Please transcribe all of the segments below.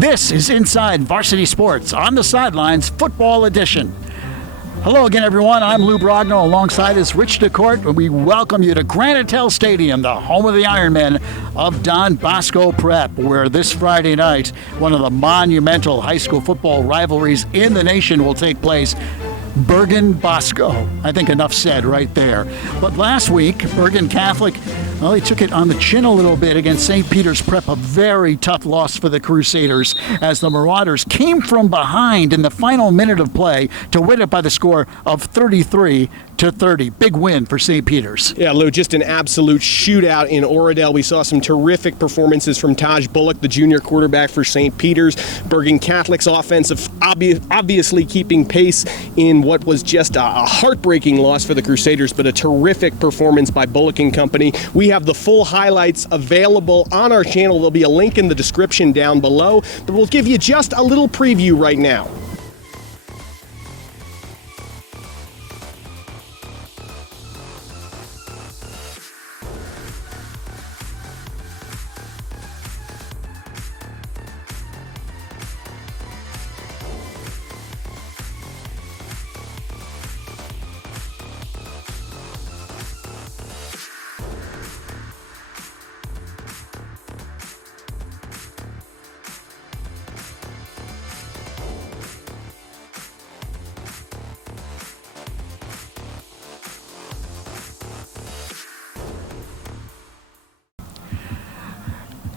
This is Inside Varsity Sports on the Sidelines Football Edition. Hello again, everyone. I'm Lou Brogno. Alongside us, Rich DeCourt. We welcome you to Granitel Stadium, the home of the Ironmen of Don Bosco Prep, where this Friday night, one of the monumental high school football rivalries in the nation will take place. Bergen Bosco. I think enough said right there. But last week, Bergen Catholic took it on the chin a little bit against St. Peter's Prep, a very tough loss for the Crusaders, as the Marauders came from behind in the final minute of play to win it by the score of 33-30. Big win for St. Peter's. Yeah, Lou, just an absolute shootout in Oradell. We saw some terrific performances from Taj Bullock, the junior quarterback for St. Peter's. Bergen Catholic's offensive obviously keeping pace in what was just a heartbreaking loss for the Crusaders, but a terrific performance by Bullock and company. We have the full highlights available on our channel. There'll be a link in the description down below, but we'll give you just a little preview right now.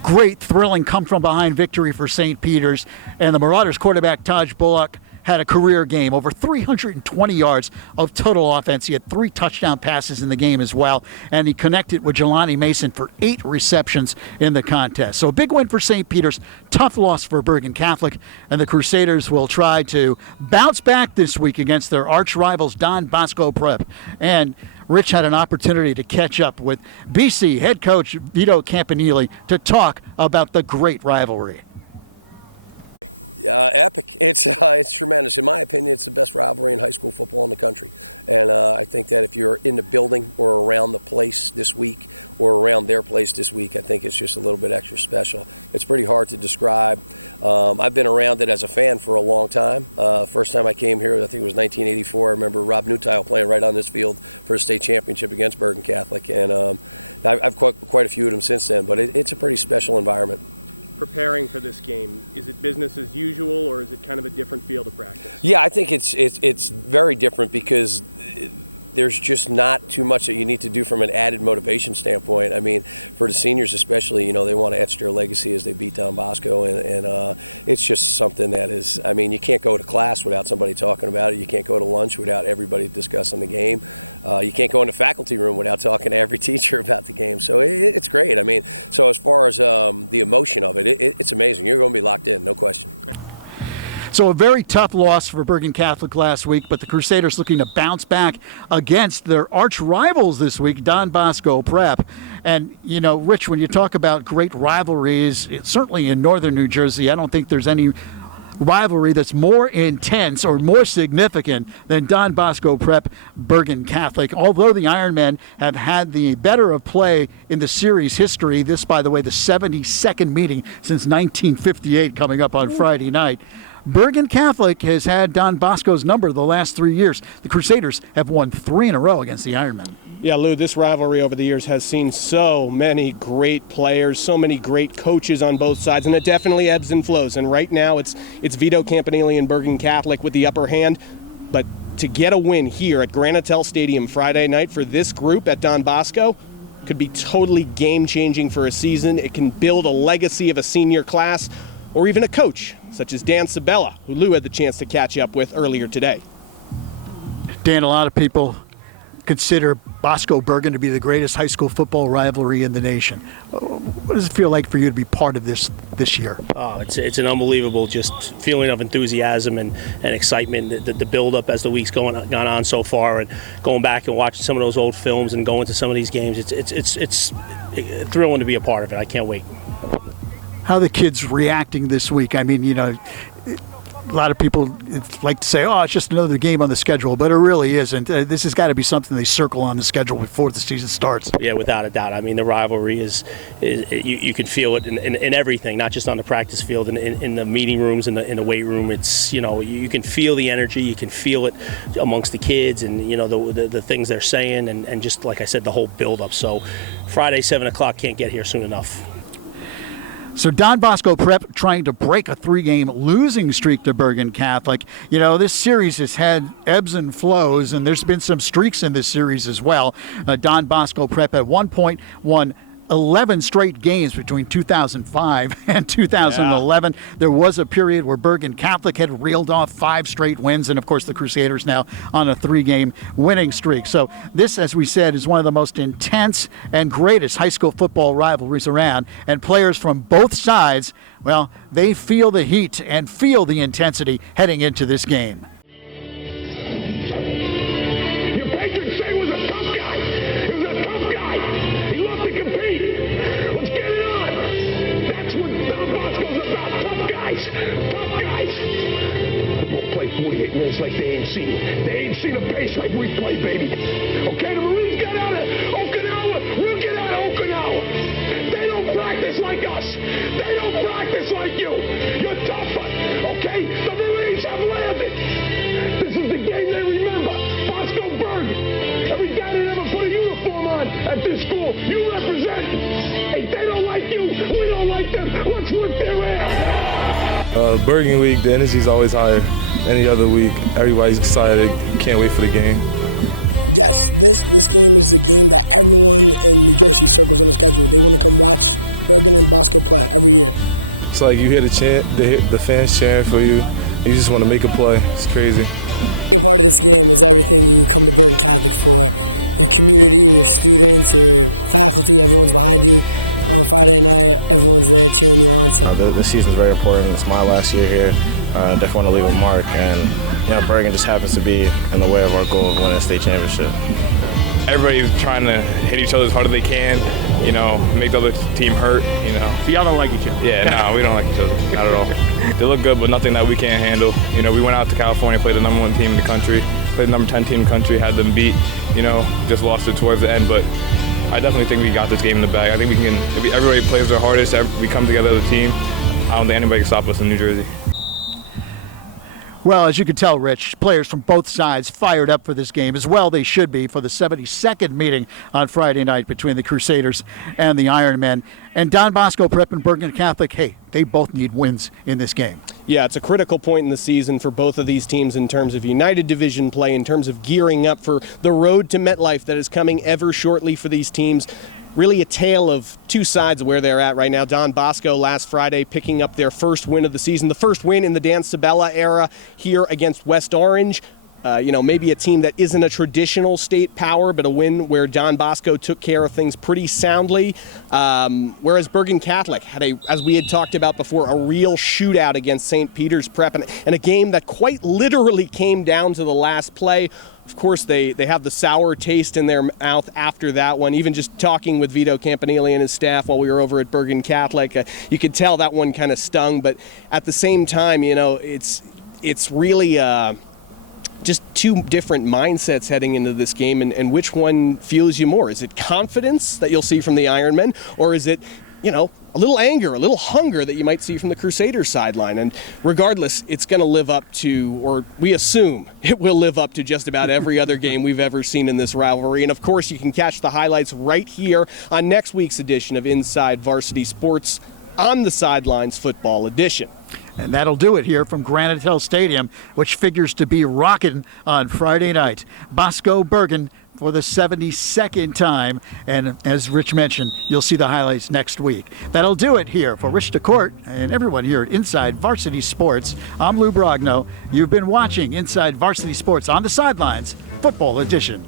Great, thrilling come-from-behind victory for St. Peter's, and the Marauders quarterback Taj Bullock had a career game, over 320 yards of total offense. He had 3 touchdown passes in the game as well, and he connected with Jelani Mason for 8 receptions in the contest. So a big win for St. Peter's, tough loss for Bergen Catholic, and the Crusaders will try to bounce back this week against their arch rivals Don Bosco Prep. And Rich had an opportunity to catch up with BC head coach Vito Campanile to talk about the great rivalry. Epic. It's tremendous. In my opinion, it's the best rivalry in high school football in the country. And I think that if you're in the building or around the place this week or around their place this week, I think it's just a little bit extra special. It's pretty hard to describe. I've been around it as a fan for a long time. First time I came here, I think it was 1984. I remember Rob Newtile playing right on this field for a state championship against Bergen Catholic. And I've caught quite a few of them since then, but it's a pretty special environment. Preparing for this game, is it business as usual, or is it kind of a different field of practice? Yeah, I think it's very different because there's just not too much that you need to do from an added motivation standpoint. I mean, for the seniors especially, they want to etch their legacy as they beat Don Bosco, and it's just something that is, I mean, you can't go to class without somebody talking about it. You can't go to lunch without everybody discussing the game. You can't go in the faculty room without talking to every teacher about the game. So it's great. I mean, so as far as the emotion of it, it's amazing. You're going to be locked in, no question. So a very tough loss for Bergen Catholic last week, but the Crusaders looking to bounce back against their arch rivals this week, Don Bosco Prep. And, Rich, when you talk about great rivalries, certainly in northern New Jersey, I don't think there's any rivalry that's more intense or more significant than Don Bosco Prep Bergen Catholic. Although the Ironmen have had the better of play in the series history, this, by the way, the 72nd meeting since 1958 coming up on Friday night. Bergen Catholic has had Don Bosco's number the last 3 years. The Crusaders have won 3 in a row against the Ironmen. Yeah, Lou, this rivalry over the years has seen so many great players, so many great coaches on both sides, and it definitely ebbs and flows. And right now it's Vito Campanile and Bergen Catholic with the upper hand. But to get a win here at Granitel Stadium Friday night for this group at Don Bosco could be totally game-changing for a season. It can build a legacy of a senior class, or even a coach, such as Dan Sabella, who Lou had the chance to catch up with earlier today. So Don Bosco Prep trying to break a 3-game losing streak to Bergen Catholic. You know, this series has had ebbs and flows, and there's been some streaks in this series as well. Don Bosco Prep at one point won 11 straight games between 2005 and 2011. Yeah. There was a period where Bergen Catholic had reeled off 5 straight wins, and of course the Crusaders now on a 3-game winning streak. So this, as we said, is one of the most intense and greatest high school football rivalries around, and players from both sides, well, they feel the heat and feel the intensity heading into this game. Your patron Shea was a tough guy. He was a tough guy. He loved to compete. Let's get it on. That's what Don Bosco's about. Tough guys. Tough guys. We'll play 48 minutes like they ain't seen. They ain't seen a pace like we play, baby. Okay, the Marines got out of Okinawa. We'll get out of Okinawa. They don't practice like us. They don't practice like you. You're tougher. Okay? The Marines have landed. This is the game they remember. Bosco Bergen. Every guy that ever put a uniform on at this school, you represent. If they don't like you, we don't like them. Let's whip their ass. Yes, this game is the game that everyone in New Jersey circles on the schedule. They want to come watch Bergen and Bosco play every year. Being part of this game is everything you come to Bergen Catholic for. Your community, your students, your faculty, everyone's behind you. On Friday night, everyone's there cheering you on. So. Well, as you can tell, Rich, players from both sides fired up for this game, as well they should be, for the 72nd meeting on Friday night between the Crusaders and the Ironmen. And Don Bosco Prep and Bergen Catholic, hey, they both need wins in this game. Yeah, it's a critical point in the season for both of these teams in terms of United Division play, in terms of gearing up for the road to MetLife that is coming ever shortly for these teams. Really a tale of two sides of where they're at right now. Don Bosco last Friday picking up their first win of the season, the first win in the Dan Sabella era here against West Orange. Maybe a team that isn't a traditional state power, but a win where Don Bosco took care of things pretty soundly. Whereas Bergen Catholic had, as we had talked about before, a real shootout against St. Peter's Prep, and a game that quite literally came down to the last play. Of course, they have the sour taste in their mouth after that one. Even just talking with Vito Campanile and his staff while we were over at Bergen Catholic, you could tell that one kind of stung. But at the same time, it's really just two different mindsets heading into this game, and which one fuels you more? Is it confidence that you'll see from the Ironmen, or is it, a little anger, a little hunger that you might see from the Crusaders sideline? And regardless, it's going to live up to, or we assume it will live up to, just about every other game we've ever seen in this rivalry. And of course, you can catch the highlights right here on next week's edition of Inside Varsity Sports on the Sidelines Football Edition. And that'll do it here from Granite Hill Stadium, which figures to be rocking on Friday night. Bosco Bergen for the 72nd time. And as Rich mentioned, you'll see the highlights next week. That'll do it here for Rich DeCourt and everyone here at Inside Varsity Sports. I'm Lou Brogno. You've been watching Inside Varsity Sports on the Sidelines Football Edition.